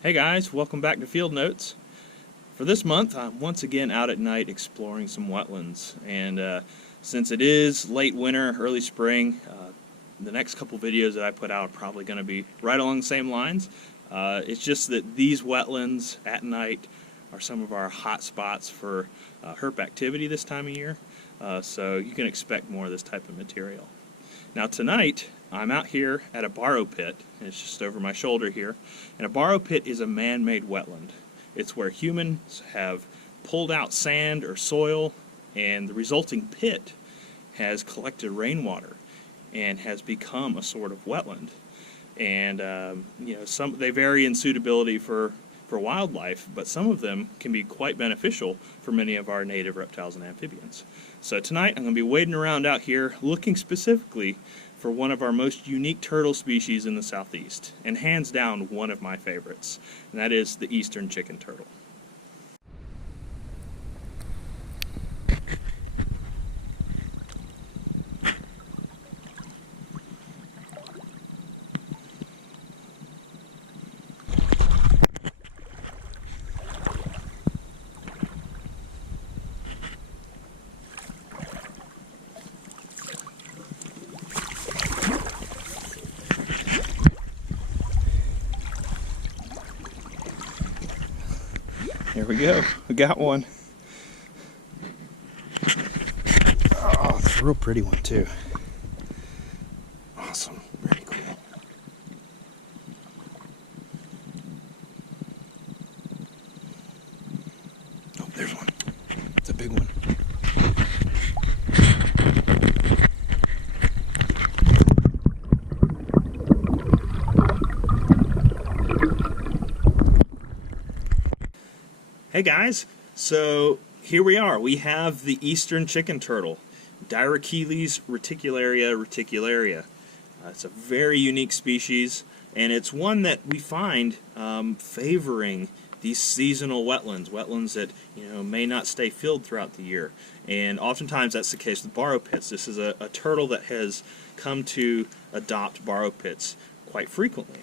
Hey guys, welcome back to Field Notes. For this month, I'm once again out at night exploring some wetlands, and since it is late winter, early spring, the next couple videos that I put out are probably going to be right along the same lines. It's just that these wetlands at night are some of our hot spots for herp activity this time of year, so you can expect more of this type of material. Now tonight, I'm out here at a Borough Pit. It's just over my shoulder here. And a Borough Pit is a man-made wetland. It's where humans have pulled out sand or soil, and the resulting pit has collected rainwater and has become a sort of wetland. And they vary in suitability for wildlife, but some of them can be quite beneficial for many of our native reptiles and amphibians. So tonight I'm going to be wading around out here looking specifically for one of our most unique turtle species in the southeast, and hands down one of my favorites, and that is the eastern chicken turtle. Here we go. We got one. Oh, it's a real pretty one too. Awesome. Very cool. Oh, there's one. It's a big one. Hey guys, so here we are. We have the eastern chicken turtle, Deirochelys reticularia. It's a very unique species, and it's one that we find favoring these seasonal wetlands that may not stay filled throughout the year. And oftentimes that's the case with Borough pits. This is a turtle that has come to adopt Borough pits quite frequently.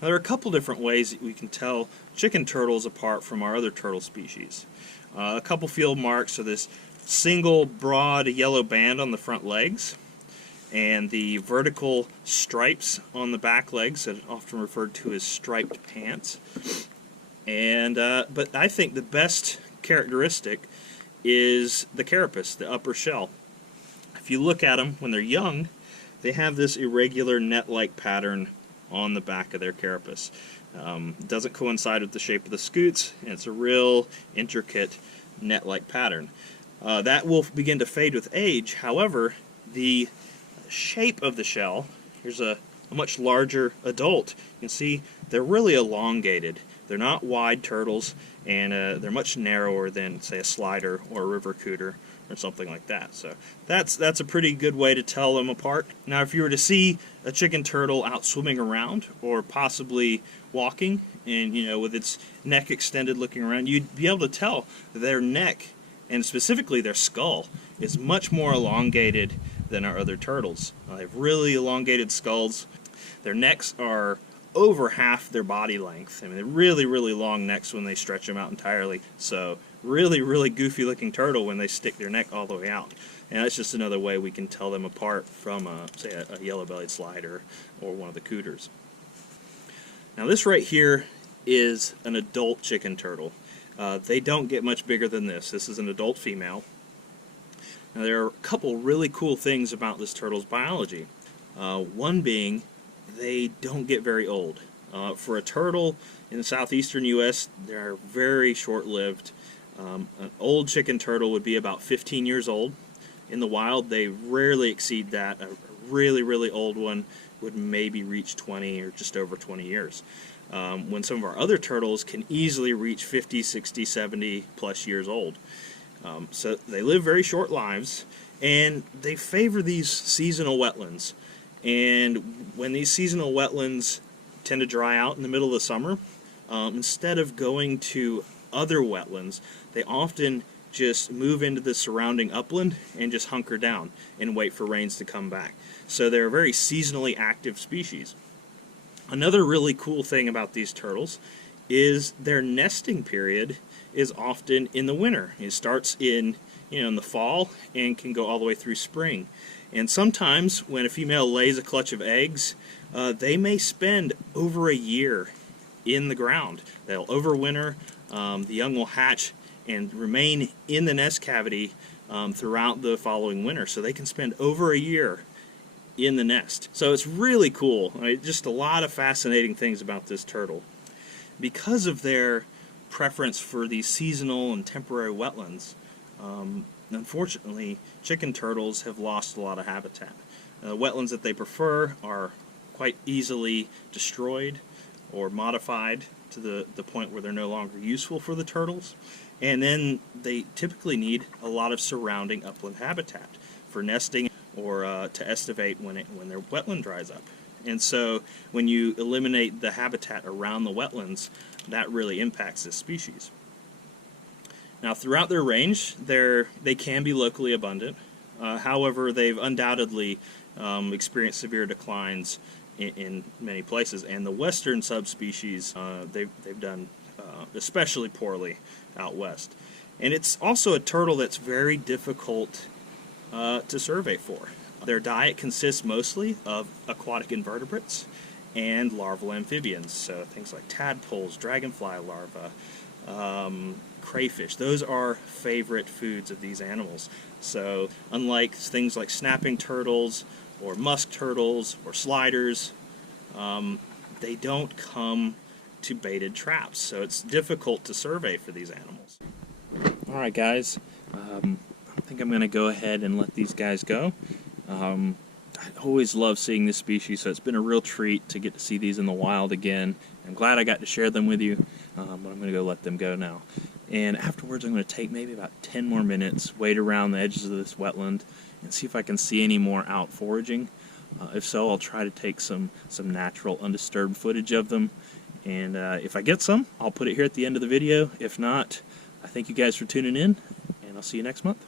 Now, there are a couple different ways that we can tell chicken turtles apart from our other turtle species. A couple field marks are this single broad yellow band on the front legs, and the vertical stripes on the back legs, that are often referred to as striped pants. And but I think the best characteristic is the carapace, the upper shell. If you look at them when they're young, they have this irregular net-like pattern on the back of their carapace. It doesn't coincide with the shape of the scutes, and it's a real intricate net-like pattern. That will begin to fade with age. However, the shape of the shell, here's a much larger adult. You can see they're really elongated. They're not wide turtles, and they're much narrower than, say, a slider or a river cooter or something like that. So that's a pretty good way to tell them apart. Now, if you were to see a chicken turtle out swimming around, or possibly walking, and with its neck extended looking around, you'd be able to tell their neck, and specifically their skull, is much more elongated than our other turtles. They have really elongated skulls. Their necks are over half their body length. I mean, they're really, really long necks when they stretch them out entirely. So really, really goofy looking turtle when they stick their neck all the way out. And that's just another way we can tell them apart from, say, a yellow-bellied slider or one of the cooters. Now this right here is an adult chicken turtle. They don't get much bigger than this. This is an adult female. Now there are a couple really cool things about this turtle's biology. One being, they don't get very old. For a turtle in the southeastern U.S., they're very short-lived. An old chicken turtle would be about 15 years old. In the wild, they rarely exceed that. A really, really old one would maybe reach 20 or just over 20 years. When some of our other turtles can easily reach 50, 60, 70 plus years old. So they live very short lives, and they favor these seasonal wetlands. And when these seasonal wetlands tend to dry out in the middle of the summer, instead of going to other wetlands, they often just move into the surrounding upland and just hunker down and wait for rains to come back. So they're a very seasonally active species. Another really cool thing about these turtles is their nesting period is often in the winter. It starts in the fall and can go all the way through spring. And sometimes when a female lays a clutch of eggs, they may spend over a year in the ground. They'll overwinter, the young will hatch and remain in the nest cavity throughout the following winter. So they can spend over a year in the nest. So it's really cool. Just a lot of fascinating things about this turtle. Because of their preference for these seasonal and temporary wetlands, unfortunately, chicken turtles have lost a lot of habitat. Wetlands that they prefer are quite easily destroyed or modified to the point where they're no longer useful for the turtles. And then they typically need a lot of surrounding upland habitat for nesting or to estivate when their wetland dries up. And so when you eliminate the habitat around the wetlands, that really impacts this species. Now, throughout their range, they can be locally abundant. However, they've undoubtedly experienced severe declines in many places. And the western subspecies, they've done especially poorly out west. And it's also a turtle that's very difficult to survey for. Their diet consists mostly of aquatic invertebrates and larval amphibians, so things like tadpoles, dragonfly larvae, crayfish. Those are favorite foods of these animals. So unlike things like snapping turtles or musk turtles or sliders, they don't come to baited traps, so it's difficult to survey for these animals. Alright guys, I think I'm going to go ahead and let these guys go. I always love seeing this species, so it's been a real treat to get to see these in the wild again. I'm glad I got to share them with you, but I'm going to go let them go now. And afterwards I'm going to take maybe about 10 more minutes, wade around the edges of this wetland, and see if I can see any more out foraging. If so, I'll try to take some natural, undisturbed footage of them. And if I get some, I'll put it here at the end of the video. If not, I thank you guys for tuning in, and I'll see you next month.